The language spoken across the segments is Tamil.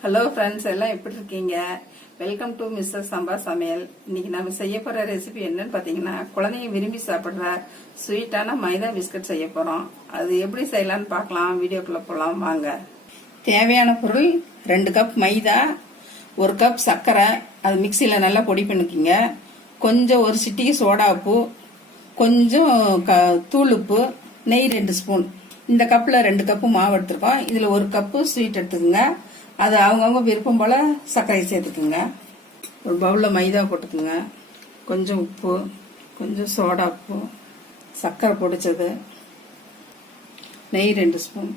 ஹலோ ஃப்ரெண்ட்ஸ், எல்லாம் எப்படி இருக்கீங்க? வெல்கம் டு மிஸ்ஸஸ் சம்பா சமையல். இன்னைக்கு நம்ம செய்ய போற ரெசிபி என்னன்னு பாத்தீங்கன்னா, குழந்தைங்க விரும்பி சாப்பிடுற ஸ்வீட்டான மைதா பிஸ்கட் செய்ய போறோம். அது எப்படி செய்யலாம்னு பார்க்கலாம். வீடியோக்குள்ள போலாம் வாங்க. தேவையான பொருள் 2 கப் மைதா, 1 கப் சர்க்கரை, அது மிக்சியில நல்லா பொடி பண்ணிக்கிங்க. கொஞ்சம் ஒரு சிட்டிகை சோடா உப்பு, கொஞ்சம் தூள் உப்பு, நெய் 2 ஸ்பூன். இந்த கப்ல 2 கப்பு மாவு எடுத்துருக்கோம். இதுல 1 கப்பு ஸ்வீட் எடுத்துக்கோங்க. அது அவங்கவுங்க விருப்பம் போல சர்க்கரை சேர்த்துக்குங்க. ஒரு பவுல்ல மைதா போட்டுக்குங்க. கொஞ்சம் உப்பு, கொஞ்சம் சோடா உப்பு, சர்க்கரை பொடிச்சது, நெய் 2 ஸ்பூன்.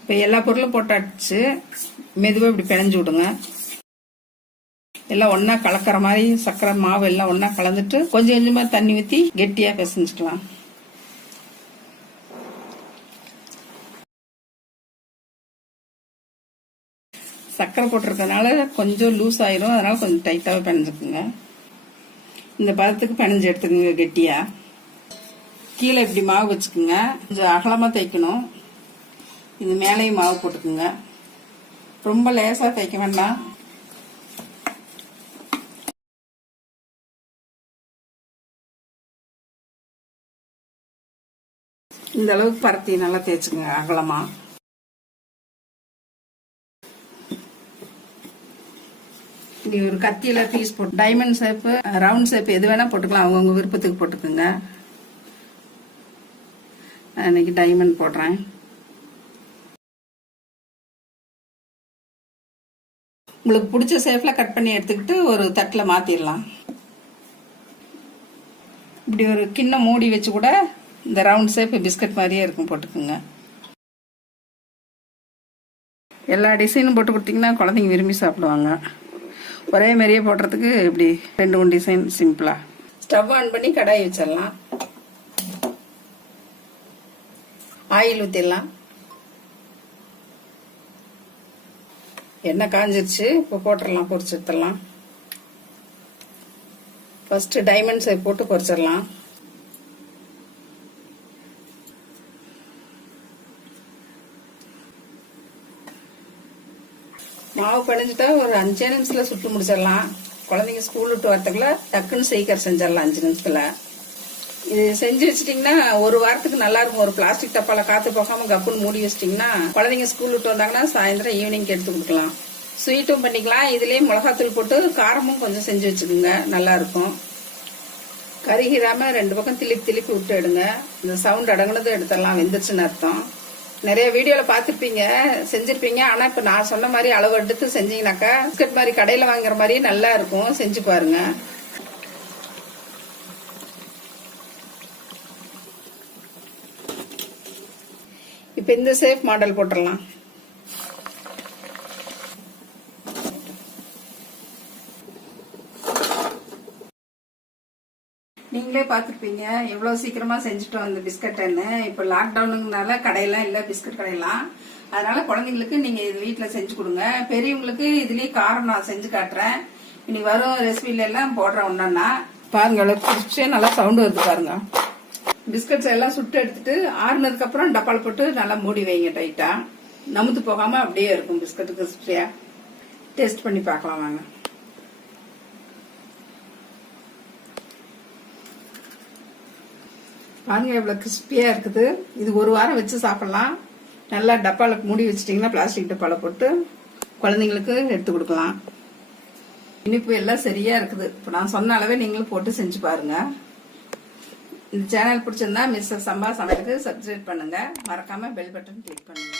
இப்போ எல்லா பொருளும் போட்டாச்சு. மெதுவாக இப்படி பிணைஞ்சு விடுங்க. எல்லாம் ஒன்னா கலக்கிற மாதிரி சர்க்கரை மாவு எல்லாம் ஒன்னா கலந்துட்டு கொஞ்சம் கொஞ்சமா தண்ணி ஊற்றி கெட்டியா பிசைஞ்சுக்கலாம். சர்க்கரை போட்டிருக்கனால கொஞ்சம் லூஸ் ஆயிரும், அதனால கொஞ்சம் டைட்டாக பிணைஞ்சுக்குங்க. இந்த பதத்துக்கு பிணைஞ்சு எடுத்துக்கோங்க கெட்டியா. கீழே இப்படி மாவு வச்சுக்குங்க. கொஞ்சம் அகலமாக தைக்கணும். இது மேலேயும் மாவு போட்டுக்குங்க. ரொம்ப லேசாக தைக்க வேண்டாம். இந்த அளவுக்கு பரத்தி நல்லா தேய்ச்சுக்குங்க அகலமா. இங்க ஒரு கத்தியில பீஸ் போட்டு டைமண்ட் ஷேப்பு, ரவுண்ட் ஷேப் எது வேணா போட்டுக்கலாம். அவங்கவுங்க விருப்பத்துக்கு போட்டுக்குங்க. இன்னைக்கு டைமண்ட் போடுறேன். உங்களுக்கு பிடிச்ச ஷேப்ல கட் பண்ணி எடுத்துக்கிட்டு ஒரு தட்டுல மாத்திடலாம். இப்படி ஒரு கிண்ணம் மூடி வச்சு கூட இந்த ரவுண்ட் ஷேப் பிஸ்கட் மாதிரியே இருக்கும், போட்டுக்குங்க. எல்லா டிசைனும் போட்டு கொடுத்தீங்கன்னா குழந்தைங்க விரும்பி சாப்பிடுவாங்க. ஒரே மாதிரியே போடுறதுக்கு இப்படி 2 டிசைன் சிம்பிளா. ஸ்டவ் ஆன் பண்ணி கடாய் வச்சிடலாம். ஆயில் ஊத்திடலாம். எண்ணெய் காஞ்சிருச்சு. இப்போ போட்டுடலாம், பொரிச்சு எடுத்துடலாம். ஃபர்ஸ்ட் டைமண்ட் ஷேப் போட்டு பொரிச்சிடலாம். மாவு பிணைஞ்சிட்டா ஒரு 5 நிமிஷத்துல சுட்டு முடிச்சிடலாம். குழந்தைங்க ஸ்கூல் விட்டு வரத்துக்குள்ள டக்குன்னு சீக்கிரம் செஞ்சிடலாம் 5 நிமிஷத்துல. இது செஞ்சு வச்சிட்டீங்கன்னா ஒரு வாரத்துக்கு நல்லா இருக்கும். ஒரு பிளாஸ்டிக் டப்பால காத்து போகாம கப்புன்னு மூடி வச்சிட்டீங்கன்னா குழந்தைங்க ஸ்கூல் விட்டு வந்தாங்கன்னா சாயந்தரம் ஈவினிங் எடுத்து கொடுக்கலாம். ஸ்வீட்டும் பண்ணிக்கலாம். இதுலயே மிளகாத்தூள் போட்டு காரமும் கொஞ்சம் செஞ்சு வச்சுக்கோங்க, நல்லா இருக்கும். கருகிராம 2 பக்கம் திருப்பி விட்டு எடுங்க. இந்த சவுண்ட் அடங்குனதும் எடுத்துடலாம், வெந்துருச்சுன்னு அர்த்தம். நிறைய வீடியோல பாத்துருப்பீங்க, செஞ்சிருப்பீங்க. ஆனா இப்ப நான் சொன்ன மாதிரி அளவு எடுத்து செஞ்சீங்கன்னாக்கா பிஸ்கட் மாதிரி கடையில வாங்குற மாதிரி நல்லா இருக்கும். செஞ்சு பாருங்க. இப்ப இந்த ஷேப் மாடல் போட்டுடலாம். நீங்களே பாத்துருப்பீங்க எவ்வளவு சீக்கிரமா செஞ்சுட்டோம் இந்த பிஸ்கட்ன்னு. இப்ப லாக்டவுனுங்கனால கடையெல்லாம் இல்ல, பிஸ்கட் கடையெல்லாம். அதனால குழந்தைங்களுக்கு நீங்க இது வீட்டுல செஞ்சு கொடுங்க. பெரியவங்களுக்கு இதுலயே காரம் நான் செஞ்சு காட்டுறேன். இனி வரும் ரெசிபில எல்லாம் போடுறேன் ஒன்னா. பாருங்க, நல்லா சவுண்ட் வருது பாருங்க. பிஸ்கட்ஸ் எல்லாம் சுட்டு எடுத்துட்டு ஆறுனதுக்கு அப்புறம் டப்பால் போட்டு நல்லா மூடி வைங்க டைட்டா. நமுத்து போகாம அப்படியே இருக்கும் பிஸ்கட் கிறிஸ்பியா. டேஸ்ட் பண்ணி பார்க்கலாம் வாங்க. பாருங்க எவ்வளவு கிறிஸ்பியா இருக்குது. இது ஒரு வாரம் வச்சு சாப்பிடலாம். நல்லா டப்பால மூடி வச்சிட்டீங்கன்னா பிளாஸ்டிக் டப்பால போட்டு குழந்தைங்களுக்கு எடுத்து கொடுக்கலாம். இனிப்பு எல்லாம் சரியா இருக்குது. இப்போ நான் சொன்ன அளவே நீங்களும் போட்டு செஞ்சு பாருங்க. இந்த சேனல் பிடிச்சிருந்தா மிஸ்ஸஸ் சம்பா சமையலுக்கு சப்ஸ்கிரைப் பண்ணுங்க. மறக்காம பெல் பட்டன் கிளிக் பண்ணுங்க.